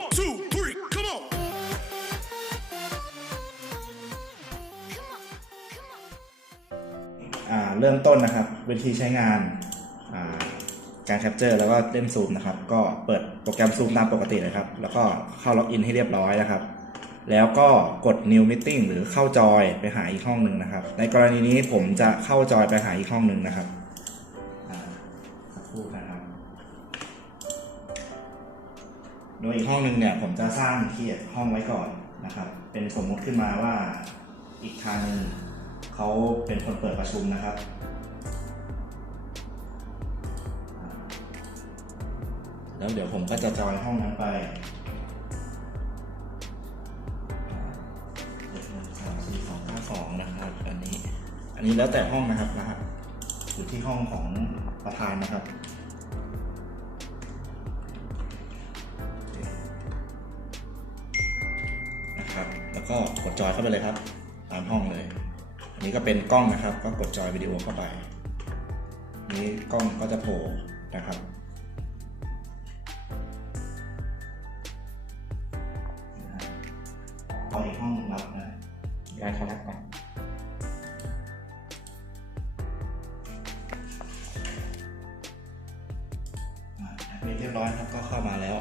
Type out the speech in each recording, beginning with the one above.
One, two, three, come on. อ่าเริ่มต้นนะครับ วิธีใช้งานอ่าการแคปเจอร์แล้วก็เล่นซูมนะครับ ก็เปิดโปรแกรมซูมตามปกติเลยครับ แล้วก็เข้าล็อกอินให้เรียบร้อยนะครับ แล้วก็กด new meeting หรือเข้าจอยไปหาอีกห้องหนึ่งนะครับ ในกรณีนี้ผมจะเข้าจอยไปหาอีกห้องหนึ่งนะครับอ่าสักครู่นะ โดยอีกห้องหนึ่งเนี่ยผมจะสร้างเคียดห้องไว้ก่อนนะครับ เป็นสมมุติขึ้นมาว่าอีกทางหนึ่งเขาเป็นคนเปิดประชุมนะครับ แล้วเดี๋ยวผมก็จะจอยห้องนั้นไปสามสี่สองห้าสองนะครับ อันนี้ อันนี้แล้วแต่ห้องนะครับนะฮะอยู่ที่ห้องของประธานนะครับ แล้วก็กดจอยเข้าไปเลยครับ ตามห้องเลย อันนี้ก็เป็นกล้องนะครับ ก็กดจอยวิดีโอเข้าไปอันนี้กล้องก็จะโผล่นะครับเอาอีกห้องรับนะย้ายเขารับก่อนอ่าแอดมินเรียบร้อยครับก็เข้ามาแล้ว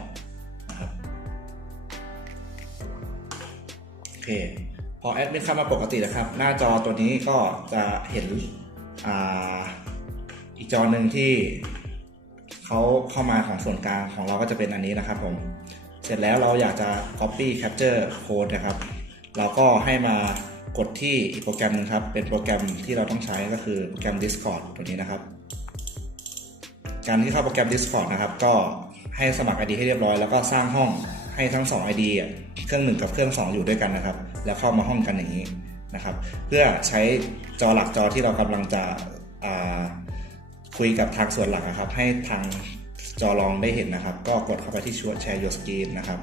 พอแอดมินเข้ามาปกตินะครับ หน้าจอตัวนี้ก็จะเห็นออีกจอหนึ่งที่เขาเข้ามาของส่วนกลางของเราก็จะเป็นอันนี้นะครับผมเสร็จแล้วเราอยากจะ copy capture code นะครับ เราก็ให้มากดที่อีกโปรแกรมหนึงครับ เป็นโปรแกรมที่เราต้องใช้ก็คือโปรแกรม Discord ตัวนี้นะครับ การที่เข้าโปรแกรม Discord นะครับ ก็ให้สมัคร ID ให้เรียบร้อยแล้วก็สร้างห้อง ให้ทั้ง2 ID อะเครื่องหนึ่งกับเครื่อง 2 อยู่ด้วยกันนะครับ แล้วเข้ามาห้องกันอย่างนี้นะครับ เพื่อใช้จอหลักจอที่เรากำลังจะคุยกับทางส่วนหลักนะครับ ให้ทางจอรองได้เห็นนะครับ ก็กดเข้าไปที่ชวแชร์ your screen นะครับ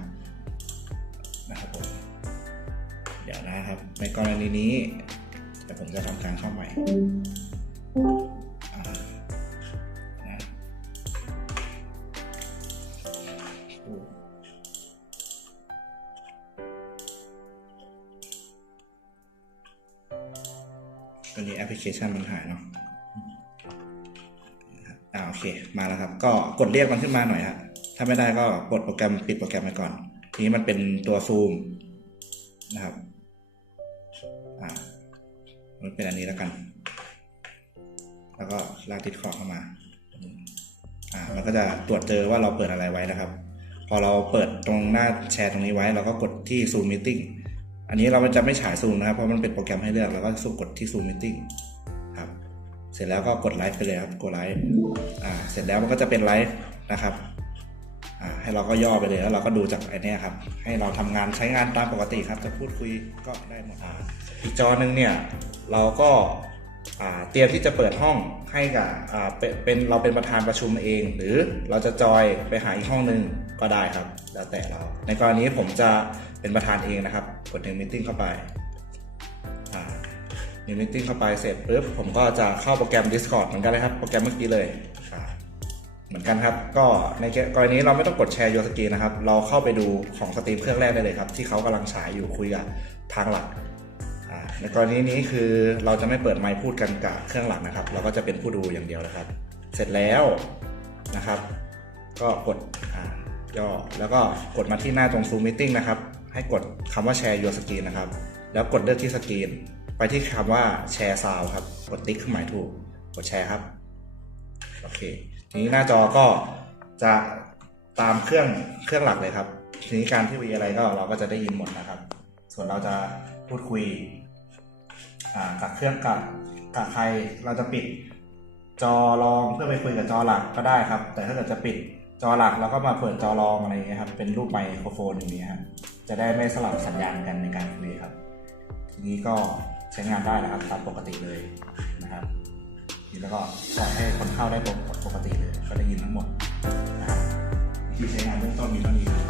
นะครับผมเดี๋ยวนะครับ ในกรณีนี้เดี๋ยวผมจะทำการเข้าใหม่ ตัวนี้แอปพลิเคชันมันหายเนาะอ่าโอเค มาแล้วครับ ก็กดเรียกมันขึ้นมาหน่อยฮะ ถ้าไม่ได้ก็กดโปรแกรมปิดโปรแกรมไปก่อน ทีนี้มันเป็นตัวซูมนะครับ อ่า มันเป็นอันนี้แล้วกัน แล้วก็ลากดิสคอร์เข้ามา อ่า มันก็จะตรวจเจอว่าเราเปิดอะไรไว้นะครับ พอเราเปิดตรงหน้าแชร์ตรงนี้ไว้ เราก็กดที่ Zoom Meeting อันนี้เราจะไม่ฉายซูมนะครับ เพราะมันเป็นโปรแกรมให้เลือก แล้วก็สุ่มกดที่ Zoom Meeting ครับ เสร็จแล้วก็กดไลฟ์ไปเลยครับ กดไลฟ์ อ่า เสร็จแล้วมันก็จะเป็นไลฟ์นะครับ อ่า ให้เราก็ย่อไปเลย แล้วเราก็ดูจากไอ้นี้ยครับ ให้เราทำงานใช้งานตามปกติครับ จะพูดคุยก็ได้หมด อ่า อีกจอหนึ่งเนี่ย เราก็อ่าเตรียมที่จะเปิดห้องให้กับอ่าเป็นเราเป็นประธานประชุมเอง หรือเราจะจอยไปหาอีกห้องหนึ่ง ก็ได้ครับ แล้วแต่เรา ในกรณีผมจะเป็นประธานเองนะครับ กด new meeting เข้าไปอ่า new meeting เข้าไปเสร็จปุ๊บผมก็จะเข้าโปรแกรม Discord เหมือนกันเลยครับ โปรแกรมเมื่อกี้เลยเหมือนกันครับ ก็ในกรณีเราไม่ต้องกดแชร์ your screen นะครับ เราเข้าไปดูของสตรีมเครื่องแรกได้เลยครับ ที่เขากำลังฉายอยู่คุยกับทางหลักในกรณีนี้คือเราจะไม่เปิดไมค์พูดกันกับเครื่องหลักนะครับ เราก็จะเป็นผู้ดูอย่างเดียวนะครับ เสร็จแล้วนะครับ ก็กดอ่า ย่อ แล้วก็กดมาที่หน้าตรง Zoom Meeting นะครับ ให้กดคำว่า Share Your Screen นะครับ แล้วกดเลือกที่สกรีน ไปที่คำว่า Share Sound ครับ กดติ๊กเครื่องหมายถูก กดแชร์ครับ โอเค ทีนี้หน้าจอก็จะตามเครื่องเครื่องหลักเลยครับ ทีนี้การที่วีอะไรก็เราก็จะได้ยินหมดนะครับ ส่วนเราจะพูดคุยกับเครื่องกับกับใครเราจะปิดจอรองเพื่อไปคุยกับจอหลักก็ได้ครับ แต่ถ้าเกิดจะปิด จอหลักเราก็มาเปิดจอรองอะไรอย่างเงี้ยครับ เป็นรูปไมโครโฟนอย่างนี้ครับจะได้ไม่สลับสัญญาณกันในการคุยครับ ทีนี้ก็ใช้งานได้นะครับตามปกติเลยนะครับแล้วก็ปล่อยให้คนเข้าได้ปกติเลย ก็ได้ยินทั้งหมดนะครับวิธีใช้งานเบื้องต้นมีเท่านี้ครับ